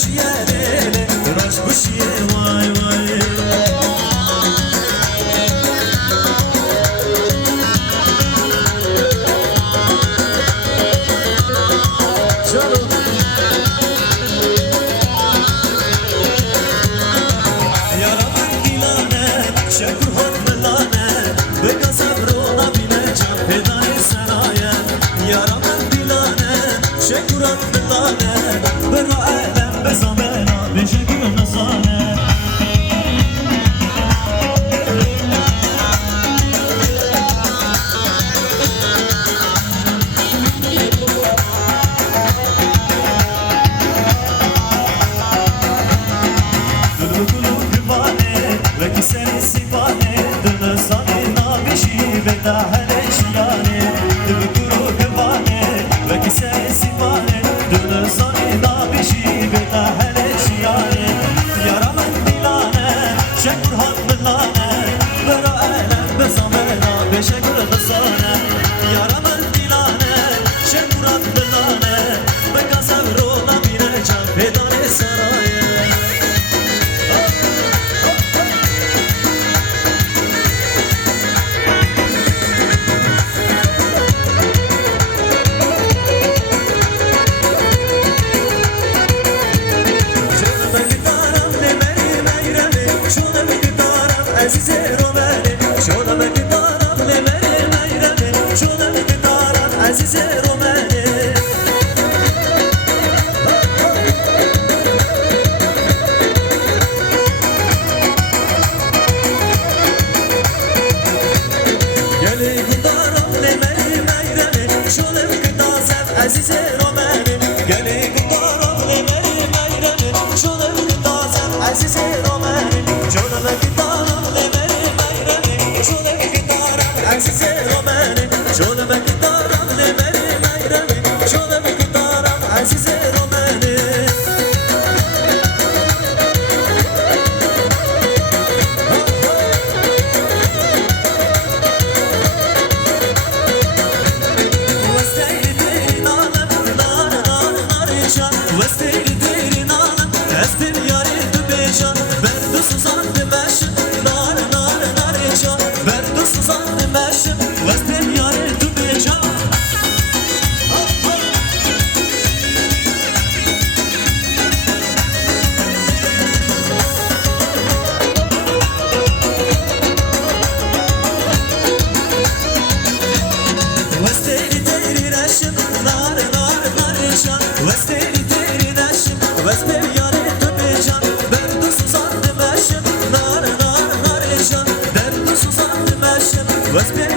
شیاره راش بشیه وای وای شكرا بالله برا أهلا بزمانا بشكل نصانا دلو كلو كباني وكي سني سيباني دل صاني نابشي بدا هرشياني دلو كلو كباني وكي سني سيباني دل صاني نابشي بدا هرشياني يا رمن دلانه شكر هات بلانه برا أهلا بزمانا بشكر غصانه يا رمن دلانه شكر هات بلانه بقى سبرونا بيرجع بداني سرايه عزیز رومنه شونم که دارم نمره میرمه شونم که دارم عزیز رومنه گلی که دارم نمره میرمه شونم که دارم عزیز رومنه گلی که دارم نمره میرمه شونم که دارم عزیز رومنه شونم که عزیز رومنه شونم که دارم نمره میرمه شونم که دارم عزیز رومنه وستیل دیری نانم نار نار نارشان وستیل دیری نانم اسبیم یاری تو بیشان بردو سوزان دمشن نار نار نارشان بردو سوزان دمشن وستیم یاری تو بیشان وستیل دیری نشن نار نار نارشان وستیل دیری نشن وستیم یاری تو بیشان بردو سوزان دمشن نار نار نارشان بردو سوزان دمشن وستیم